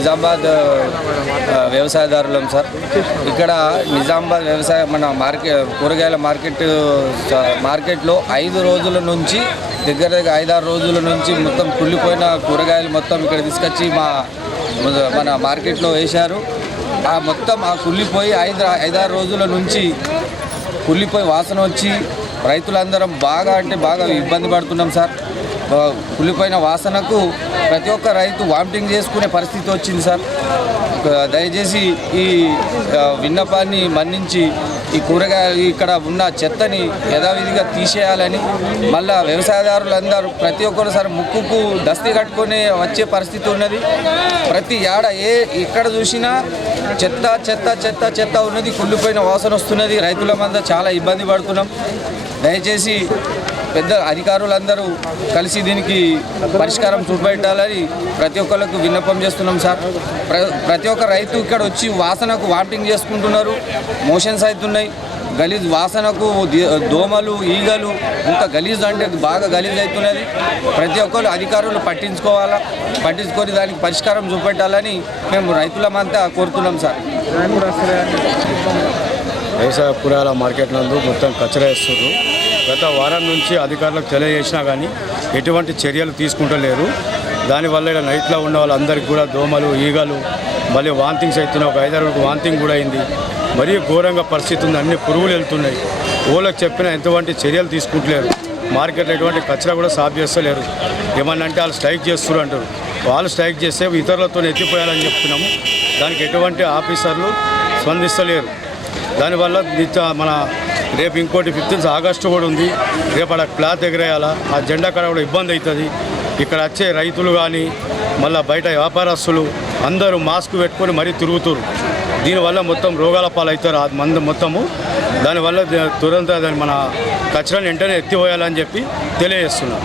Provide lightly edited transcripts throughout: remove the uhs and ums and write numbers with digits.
Nizamabad వ్యవసాయదారులం sir. ఇక్కడ నిజామాబాద్ వ్యవసాయ మన కూరగాయల మార్కెట్లో 5 రోజుల నుంచి దగ్గర 5-6 రోజుల నుంచి మొత్తం కుళ్ళిపోయిన కూరగాయలు మొత్తం ఇక్కడ తీసుకొచ్చి మన మార్కెట్లో వేశారు. మొత్తం కుళ్ళిపోయి 5-6 రోజుల నుంచి కుళ్ళిపోయి వాసన వచ్చి రైతులందరం బాగా ఇబ్బంది పడుతున్నాం సార్. కుళ్ళిపోయిన వాసనకు ప్రతి ఒక్క రైతు వామిటింగ్ చేసుకునే పరిస్థితి వచ్చింది సార్. దయచేసి ఈ విన్నపాన్ని మన్నించి ఈ కూరగాయలు ఇక్కడ ఉన్న చెత్తని యథావిధిగా తీసేయాలని, మళ్ళా వ్యవసాయదారులందరూ ప్రతి ఒక్కరు సార్ ముక్కుకు దస్తీ కట్టుకొని వచ్చే పరిస్థితి ఉన్నది. ప్రతి ఏడ ఎక్కడ చూసినా చెత్త చెత్త చెత్త చెత్త ఉన్నది, కుళ్ళిపోయిన వాసన వస్తున్నది. రైతులమంతా చాలా ఇబ్బంది పడుతున్నాం. దయచేసి పెద్ద అధికారులందరూ కలిసి దీనికి పరిష్కారం చూపెట్టాలని ప్రతి ఒక్కరికి విన్నపం చేస్తున్నాం సార్. ప్రతి ఒక్క రైతు ఇక్కడ వచ్చి వాసనకు వామిటింగ్ చేసుకుంటున్నారు, మోషన్స్ అవుతున్నాయి. గలీజ్ వాసనకు దోమలు, ఈగలు, ఇంత గలీజ్ అంటే బాగా గలీజ్ అవుతున్నది. ప్రతి ఒక్కరు అధికారులు పట్టించుకొని దానికి పరిష్కారం చూపెట్టాలని మేము రైతులమంతా కోరుతున్నాం సార్. వ్యవసాయ కూరగాయల మార్కెట్ నందు మొత్తం కచరా వేస్తున్నారు. గత వారం నుంచి అధికారులకు తెలియజేసినా కానీ ఎటువంటి చర్యలు తీసుకుంటలేరు. దానివల్ల ఇక్కడ నైట్లో ఉన్న వాళ్ళందరికీ కూడా దోమలు, ఈగలు, మళ్ళీ వాంతింగ్స్ అవుతున్నాయి. ఒక 5-6 వాంతింగ్ కూడా అయింది. మరీ ఘోరంగా పరిస్థితి ఉంది. అన్ని పురుగులు వెళ్తున్నాయి. ఊళ్ళకి చెప్పినా ఎటువంటి చర్యలు తీసుకుంటలేరు. మార్కెట్లో ఎటువంటి కచరా కూడా సాఫ్ చేస్తలేరు. ఏమన్నా అంటే వాళ్ళు స్ట్రైక్ చేస్తున్నారు అంటారు. వాళ్ళు స్ట్రైక్ చేస్తే ఇతరులతో ఎత్తిపోయాలని చెప్తున్నాము. దానికి ఎటువంటి ఆఫీసర్లు స్పందిస్తలేరు. దానివల్ల మన రేపు ఇంకోటి 15 ఆగస్టు కూడా ఉంది. రేపు అక్కడ క్లాత్ ఎగరేయాలా, ఆ జెండా కాడ కూడా ఇబ్బంది అవుతుంది. ఇక్కడ వచ్చే రైతులు కానీ మళ్ళీ బయట వ్యాపారస్తులు అందరూ మాస్క్ పెట్టుకొని మరీ తిరుగుతారు. దీనివల్ల మొత్తం రోగాల పాలవుతారు ఆ మందు మొత్తము. దానివల్ల తురంత మన కచరాన్ని వెంటనే ఎత్తిపోయాలని చెప్పి తెలియజేస్తున్నాం.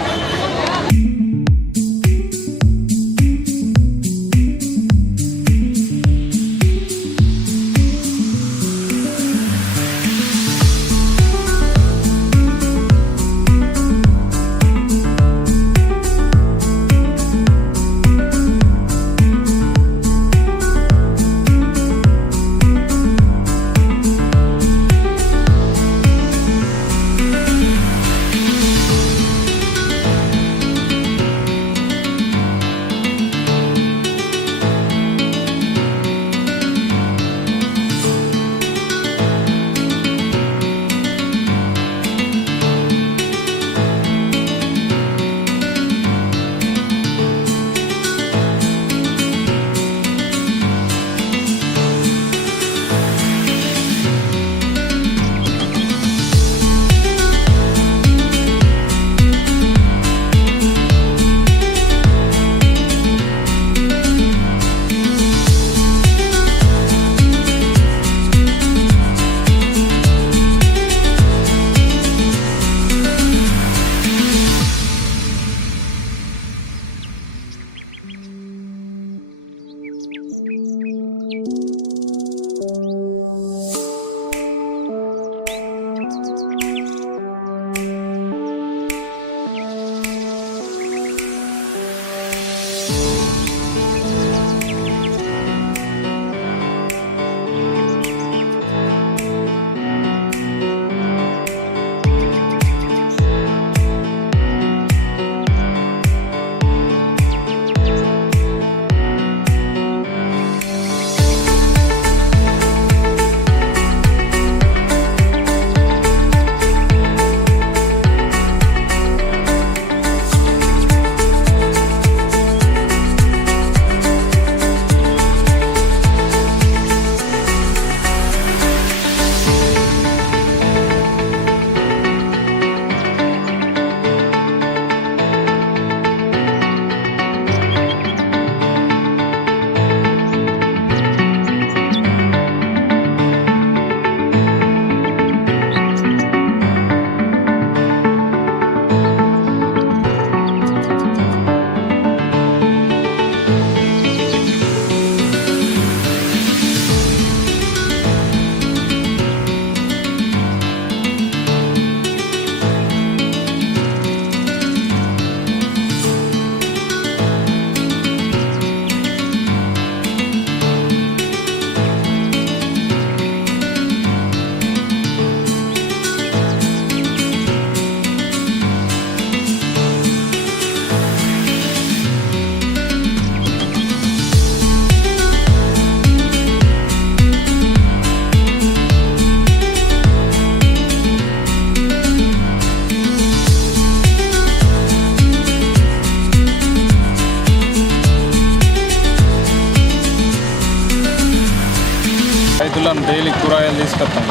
డైలీ కూరగాయలు తీసుకొస్తాం.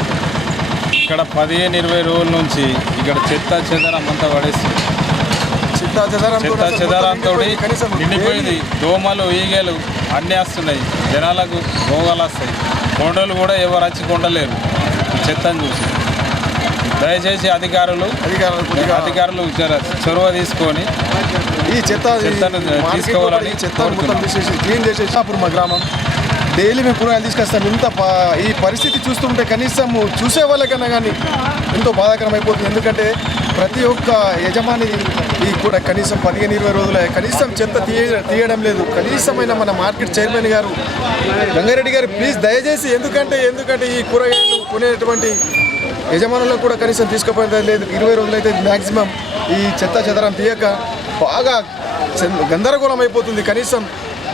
ఇక్కడ 15-20 రోజుల నుంచి ఇక్కడ చెత్త చెదారం అంతా పడేస్తుంది. చెత్త చెదారంతో నిండిపోయింది. దోమలు ఈగలు అన్నీ వస్తున్నాయి. జనాలకు రోగాలు వస్తాయి. కొండలు కూడా ఎవరు వచ్చి కొండలేరు చెత్తను చూసి. దయచేసి అధికారులు చొరవ తీసుకొని ఈ చెత్తను తీసుకోవాలని క్లీన్ చేసేసి అప్పుడు మా గ్రామం డైలీ మేము కూరగాయలు తీసుకొస్తాం. ఈ పరిస్థితి చూస్తుంటే కనీసం చూసే వాళ్ళకన్నా కానీ ఎంతో బాధాకరం అయిపోతుంది. ఎందుకంటే ప్రతి ఒక్క యజమాని ఈ కూడా కనీసం 15-20 రోజులు కనీసం చెత్త తీయడం లేదు. కనీసమైన మన మార్కెట్ చైర్మన్ గారు గంగారెడ్డి గారు ప్లీజ్ దయచేసి ఎందుకంటే ఈ కూరగాయలు కొనేటువంటి యజమానులకు కూడా కనీసం తీసుకుపోయేది లేదు. 20 రోజులు అయితే మ్యాక్సిమం ఈ చెత్త చెదరం తీయక బాగా గందరగోళం అయిపోతుంది. కనీసం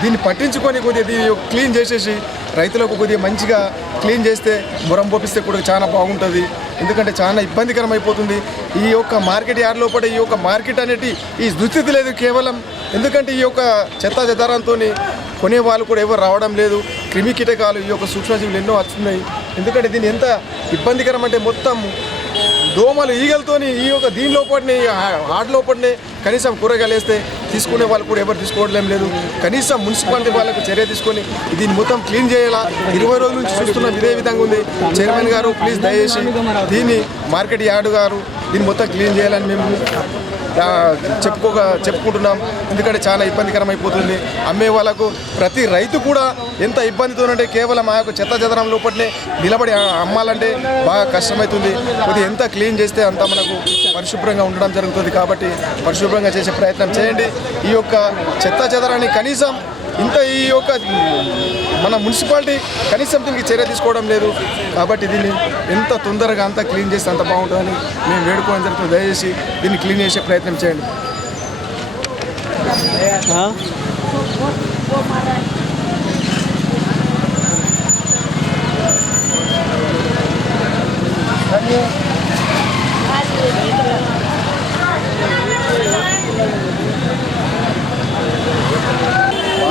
దీన్ని పట్టించుకొని కొద్దిగా దీన్ని క్లీన్ చేసేసి రైతులకు కొద్దిగా మంచిగా క్లీన్ చేస్తే మురం పోపిస్తే కూడా చాలా బాగుంటుంది. ఎందుకంటే చాలా ఇబ్బందికరం అయిపోతుంది. ఈ యొక్క మార్కెట్ యార్డ్ లోపల ఈ యొక్క మార్కెట్ అనేది ఈ దుస్థితి లేదు కేవలం. ఎందుకంటే ఈ యొక్క చెత్త చెదారంతో కొనే వాళ్ళు కూడా ఎవరు రావడం లేదు. క్రిమి కీటకాలు ఈ యొక్క సూక్ష్మజీవులు ఎన్నో వస్తున్నాయి. ఎందుకంటే దీన్ని ఎంత ఇబ్బందికరం అంటే మొత్తం దోమలు ఈగలతోని ఈ యొక్క దీని లోపలనే హార్డ్ లోపలనే కనీసం కూరగాయలు వేస్తే తీసుకునే వాళ్ళు కూడా ఎవరు తీసుకోవడం లేదు. కనీసం మున్సిపాలిటీ వాళ్ళకు చర్య తీసుకొని దీన్ని మొత్తం క్లీన్ చేయాలా. 20 రోజుల నుంచి చూస్తున్నాం ఇదే విధంగా ఉంది. చైర్మన్ గారు ప్లీజ్ దయచేసి దీన్ని మార్కెట్ యార్డ్ గారు దీన్ని మొత్తం క్లీన్ చేయాలని మేము చెప్పుకుంటున్నాం. ఎందుకంటే చాలా ఇబ్బందికరం అయిపోతుంది. అమ్మే వాళ్ళకు ప్రతి రైతు కూడా ఎంత ఇబ్బందితోనంటే కేవలం ఆ యొక్క చెత్త చెదరం లోపలనే నిలబడి అమ్మాలంటే బాగా కష్టమవుతుంది. కొద్దిగా ఎంత క్లీన్ చేస్తే అంత మనకు పరిశుభ్రంగా ఉండడం జరుగుతుంది. కాబట్టి పరిశుభ్రంగా చేసే ప్రయత్నం చేయండి. ఈ యొక్క చెత్త చెదరాన్ని కనీసం ఈ యొక్క మన మున్సిపాలిటీ కనీసం దీనికి చర్య తీసుకోవడం లేదు. కాబట్టి దీన్ని ఎంత తొందరగా అంతా క్లీన్ చేస్తే అంత బాగుంటుందని మేము వేడుకోవడం జరుగుతుంది. దయచేసి దీన్ని క్లీన్ చేసే ప్రయత్నం చేయండి.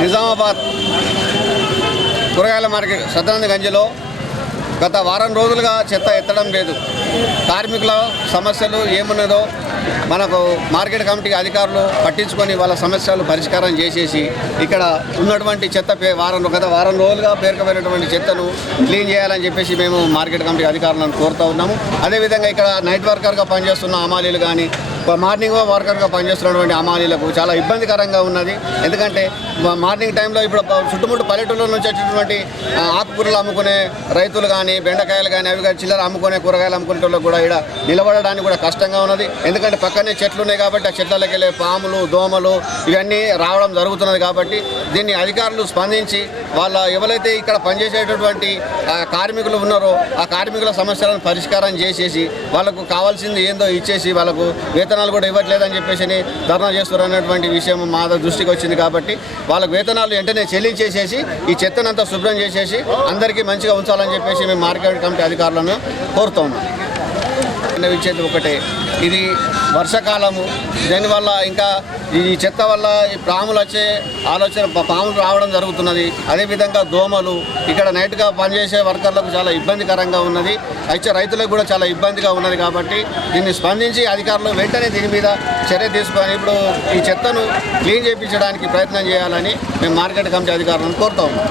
నిజామాబాద్ కూరగాయల మార్కెట్ సత్యానందగంజ్లో గత వారం రోజులుగా చెత్త ఎత్తడం లేదు. కార్మికుల సమస్యలు ఏమున్నదో మనకు మార్కెట్ కమిటీ అధికారులు పట్టించుకొని వాళ్ళ సమస్యలు పరిష్కారం చేసేసి ఇక్కడ ఉన్నటువంటి చెత్త గత వారం రోజులుగా పేరుకుపోయినటువంటి చెత్తను క్లీన్ చేయాలని చెప్పేసి మేము మార్కెట్ కమిటీ అధికారులను కోరుతూ ఉన్నాము. అదేవిధంగా ఇక్కడ నైట్ వర్కర్గా పనిచేస్తున్న హమాలీలు కానీ మార్నింగ్ వర్కర్గా పనిచేస్తున్నటువంటి హమాలీలకు చాలా ఇబ్బందికరంగా ఉన్నది. ఎందుకంటే మార్నింగ్ టైంలో ఇప్పుడు చుట్టుముట్టు పల్లెటూళ్ళ నుంచి వచ్చేటువంటి ఆకుకూరలు అమ్ముకునే రైతులు కానీ బెండకాయలు కానీ అవి కానీ చిల్లర అమ్ముకునే కూరగాయలు అమ్ముకునే వాళ్ళకు కూడా ఇక్కడ నిలబడడానికి కూడా కష్టంగా ఉన్నది. ఎందుకంటే పక్కనే చెట్లు ఉన్నాయి కాబట్టి ఆ చెట్లకి వెళ్ళే పాములు దోమలు ఇవన్నీ రావడం జరుగుతున్నది. కాబట్టి దీన్ని అధికారులు స్పందించి ఎవరైతే ఇక్కడ పనిచేసేటటువంటి కార్మికులు ఉన్నారో ఆ కార్మికుల సమస్యలను పరిష్కారం చేసేసి వాళ్ళకు కావాల్సింది ఏందో ఇచ్చేసి వాళ్ళకు వేతనాలు కూడా ఇవ్వట్లేదని చెప్పేసి ధర్నా చేస్తారు అన్నటువంటి విషయం మా దృష్టికి వచ్చింది. కాబట్టి వాళ్ళకు వేతనాలు వెంటనే చెల్లించేసేసి ఈ చెత్తనంతా శుభ్రం చేసేసి అందరికీ మంచిగా ఉంచాలని చెప్పేసి మేము మార్కెట్ కమిటీ అధికారులను కోరుతూ ఉన్నాం. ఇచ్చేది ఒకటే, ఇది వర్షాకాలము. దీనివల్ల ఇంకా ఈ చెత్త వల్ల ఈ పాములు వచ్చే పాములు రావడం జరుగుతున్నది. అదేవిధంగా దోమలు ఇక్కడ నైట్గా పనిచేసే వర్కర్లకు చాలా ఇబ్బందికరంగా ఉన్నది. అయితే రైతులకు కూడా చాలా ఇబ్బందిగా ఉన్నది. కాబట్టి దీన్ని స్పందించి అధికారులు వెంటనే దీని మీద చర్య తీసుకొని ఇప్పుడు ఈ చెత్తను క్లీన్ చేయించడానికి ప్రయత్నం చేయాలని మేము మార్కెట్ కమిటీ అధికారులను కోరుతా ఉన్నాం.